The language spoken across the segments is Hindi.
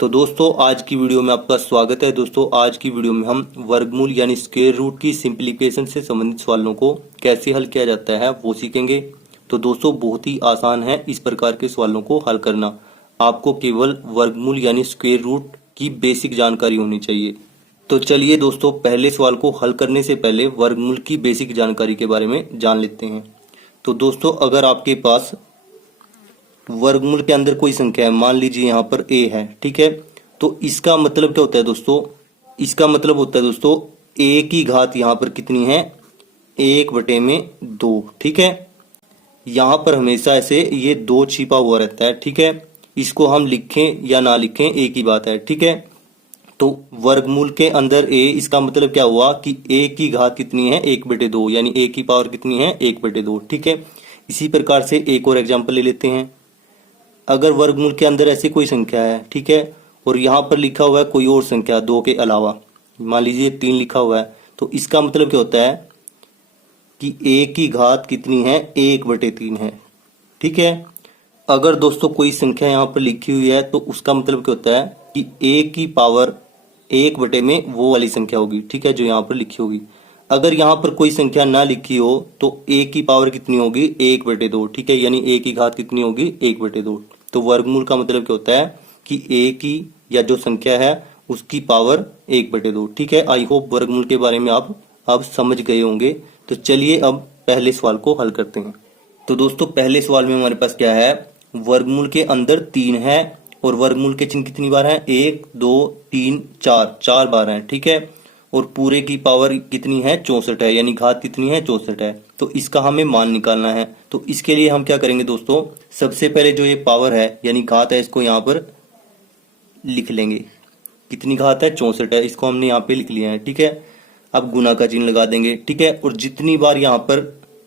तो दोस्तों आज की वीडियो में आपका स्वागत है। दोस्तों आज की वीडियो में हम वर्गमूल यानी स्क्वायर रूट की सिंप्लीफिकेशन से संबंधित सवालों को कैसे हल किया जाता है वो सीखेंगे। तो दोस्तों बहुत ही आसान है इस प्रकार के सवालों को हल करना। आपको केवल वर्गमूल यानी स्क्वायर रूट की बेसिक जानकारी होनी चाहिए। तो चलिए दोस्तों पहले सवाल को हल करने से पहले वर्गमूल की बेसिक जानकारी के बारे में जान लेते हैं। तो दोस्तों अगर आपके पास वर्गमूल के अंदर कोई संख्या है, मान लीजिए यहाँ पर a है, ठीक है। तो इसका मतलब क्या होता है दोस्तों, इसका मतलब होता है दोस्तों a की घात यहाँ पर कितनी है, 1/2, ठीक है। यहाँ पर हमेशा ऐसे ये 2 छिपा हुआ रहता है, ठीक है। इसको हम लिखें या ना लिखें एक ही बात है, ठीक है। तो वर्गमूल के अंदर a, इसका मतलब क्या हुआ कि a की घात कितनी है, 1/2, यानी a की पावर कितनी है, 1/2, ठीक है। इसी प्रकार से एक और एग्जाम्पल ले लेते हैं। अगर वर्गमूल के अंदर ऐसी कोई संख्या है, ठीक है, और यहाँ पर लिखा हुआ है कोई और संख्या 2 के अलावा, मान लीजिए 3 लिखा हुआ है, तो इसका मतलब क्या होता है कि a की घात कितनी है, 1/3 है, ठीक है। अगर दोस्तों कोई संख्या यहाँ पर लिखी हुई है तो उसका मतलब क्या होता है कि a की पावर 1 में वो वाली संख्या होगी, ठीक है, जो यहाँ पर लिखी होगी। अगर यहाँ पर कोई संख्या ना लिखी हो तो a की पावर कितनी होगी, 1/2, ठीक है, यानी a की घात कितनी होगी, 1/2। तो वर्गमूल का मतलब क्या होता है कि a की या जो संख्या है उसकी पावर 1/2, ठीक है। आई होप वर्गमूल के बारे में आप अब समझ गए होंगे। तो चलिए अब पहले सवाल को हल करते हैं। तो दोस्तों पहले सवाल में हमारे पास क्या है, वर्गमूल के अंदर 3 है और वर्गमूल के चिन्ह कितनी बार है, 1 2 3 4 बार है, ठीक है। और पूरे की पावर कितनी है, 64 है, यानी घात कितनी है, 64 है। तो इसका हमें मान निकालना है। तो इसके लिए हम क्या करेंगे दोस्तों, सबसे पहले जो ये पावर है यानी घात है, इसको यहाँ पर लिख लेंगे। कितनी घात है, 64 है, इसको हमने यहाँ पे लिख लिया है, ठीक है। अब गुना का चिन्ह लगा देंगे, ठीक है। और जितनी बार यहाँ पर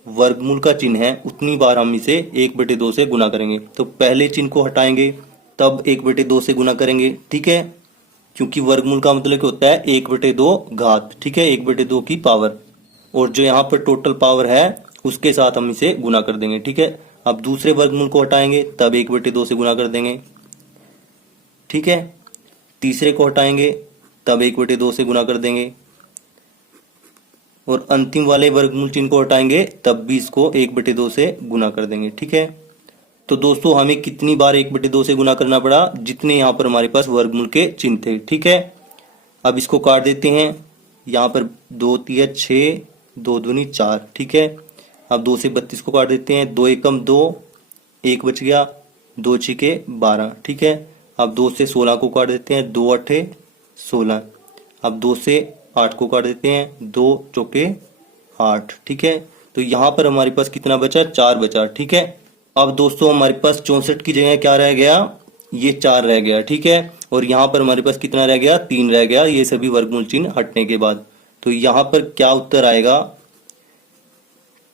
वर्गमूल का चिन्ह है उतनी बार हम इसे 1/2 से गुना करेंगे। तो पहले चिन्ह को हटाएंगे तब 1/2 से गुना करेंगे, ठीक है, क्योंकि वर्गमूल का मतलब क्या होता है, 1/2 घात, ठीक है, 1/2 की पावर, और जो यहाँ पर टोटल पावर है उसके साथ हम इसे गुना कर देंगे, ठीक है। अब दूसरे वर्गमूल को हटाएंगे तब 1/2 से गुना कर देंगे, ठीक है। तीसरे को हटाएंगे तब 1/2 से गुना कर देंगे, और अंतिम वाले वर्गमूल चिन्ह को हटाएंगे तब भी इसको 1/2 से गुना कर देंगे, ठीक है। तो दोस्तों हमें कितनी बार 1/2 से गुना करना पड़ा, जितने यहाँ पर हमारे पास वर्गमूल के चिन्ह थे, ठीक है। अब इसको काट देते हैं, यहाँ पर 2 3 6, 2 दूनी 4, ठीक है। अब 2 से 32 को काट देते हैं, 2 एकम 2, 1 बच गया, 2 छिके 12, ठीक है। अब 2 से 16 को काट देते हैं, 2 8 16। अब 2 से 8 को काट देते हैं, 2 चौके 8, ठीक है। तो यहाँ पर हमारे पास कितना बचा, 4 बचा, ठीक है। अब दोस्तों हमारे पास 64 की जगह क्या रह गया, ये 4 रह गया, ठीक है। और यहाँ पर हमारे पास कितना रह गया, 3 रह गया, ये सभी वर्गमूल चिन्ह हटने के बाद। तो यहाँ पर क्या उत्तर आएगा,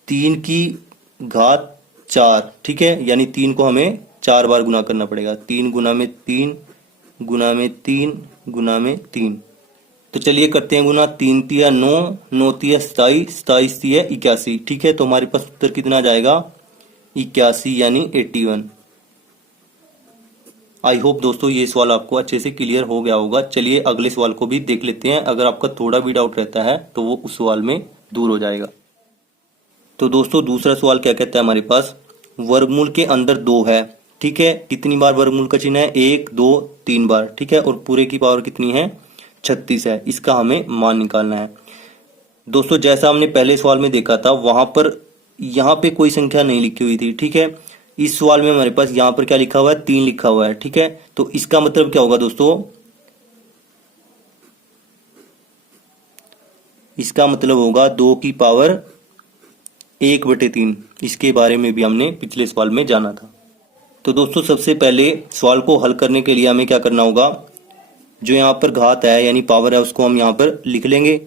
3 की घात 4, ठीक है, यानी 3 को हमें 4 बार गुना करना पड़ेगा, 3 गुना में 3 गुना में 3 गुना में 3। तो चलिए करते हैं गुना, 3 तिया 9, 9 तिया 27, 27 तिया 81, ठीक है। तो हमारे पास उत्तर कितना आ जाएगा, 81, यानी 81। आई होप दोस्तों ये सवाल आपको अच्छे से क्लियर हो गया होगा। चलिए अगले सवाल को भी देख लेते हैं। अगर आपका थोड़ा भी डाउट रहता है तो वो उस सवाल में दूर हो जाएगा। तो दोस्तों दूसरा सवाल क्या कहता है, हमारे पास वर्गमूल के अंदर 2 है, ठीक है। कितनी बार वर्गमूल का चिन्ह है, 1 2 3 बार, ठीक है। और पूरे की पावर कितनी है, 36 है। इसका हमें मान निकालना है। दोस्तों जैसा हमने पहले सवाल में देखा था, वहां पर यहाँ पे कोई संख्या नहीं लिखी हुई थी, ठीक है। इस सवाल में हमारे पास यहाँ पर क्या लिखा हुआ है, 3 लिखा हुआ है, ठीक है। तो इसका मतलब क्या होगा दोस्तों, इसका मतलब होगा 2 की पावर 1/3। इसके बारे में भी हमने पिछले सवाल में जाना था। तो दोस्तों सबसे पहले सवाल को हल करने के लिए हमें क्या करना होगा, जो यहाँ पर घात है यानी पावर है उसको हम यहाँ पर लिख लेंगे,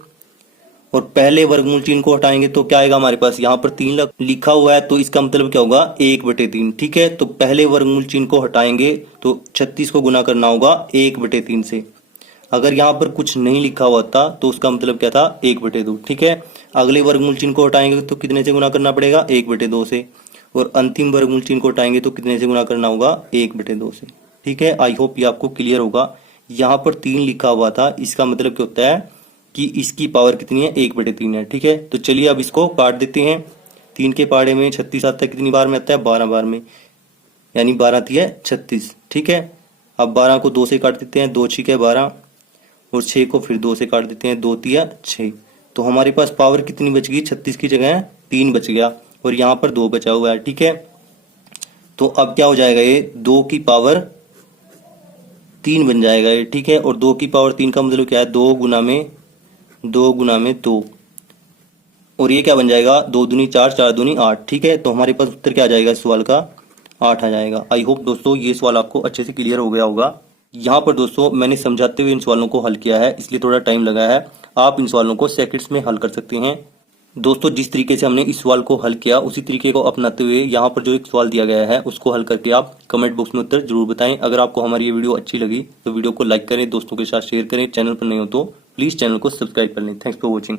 और पहले वर्गमूल चिन्ह को हटाएंगे तो क्या आएगा, हमारे पास यहाँ पर 3 लिखा हुआ है, तो इसका मतलब क्या होगा, 1/3, ठीक है। तो पहले वर्गमूल चिन्ह को हटाएंगे तो 36 को गुना करना होगा 1/3 से। अगर यहाँ पर कुछ नहीं लिखा हुआ था तो उसका मतलब क्या था, 1/2, ठीक है। अगले वर्गमूल चिन्ह को हटाएंगे तो कितने से गुना करना पड़ेगा, 1/2 से। और अंतिम वर्गमूल चिन्ह को हटाएंगे तो कितने से गुना करना होगा, 1/2 से। ठीक है, आई होप ये आपको क्लियर होगा। यहाँ पर 3 लिखा हुआ था, इसका मतलब क्या होता है कि इसकी पावर कितनी है, 1/3 है। ठीक है, तो चलिए अब इसको काट देते हैं। 3 के पहाड़े में 36 आता है, कितनी बार में आता है, 12 बार में, यानी 12 तिया 36। ठीक है, अब 12 को 2 से काट देते हैं, 2 छीके 12, और 6 को फिर 2 से काट देते हैं, 2 तिया 6। तो हमारे पास पावर कितनी बच गई, 36 की जगह 3 बच गया, और यहाँ पर 2 बचा हुआ है। ठीक है, तो अब क्या हो जाएगा, ये 2 की पावर 3 बन जाएगा ये। ठीक है, और 2 की पावर 3 का मतलब क्या है, 2 गुना में 2, और ये क्या बन जाएगा, 2 दूनी 4, 4 दूनी 8। ठीक है, तो हमारे पास उत्तर क्या आ जाएगा इस सवाल का, 8 आ जाएगा। आई होप दोस्तों ये सवाल आपको अच्छे से क्लियर हो गया होगा। यहाँ पर दोस्तों मैंने समझाते हुए इन सवालों को हल किया है, इसलिए थोड़ा टाइम लगा है। आप इन सवालों को सेकंड्स में हल कर सकते हैं। दोस्तों जिस तरीके से हमने इस सवाल को हल किया, उसी तरीके को अपनाते हुए यहाँ पर जो एक सवाल दिया गया है उसको हल करके आप कमेंट बॉक्स में उत्तर जरूर बताएं। अगर आपको हमारी ये वीडियो अच्छी लगी तो वीडियो को लाइक करें, दोस्तों के साथ शेयर करें, चैनल पर नहीं हो तो प्लीज चैनल को सब्सक्राइब कर लें। Thanks for watching.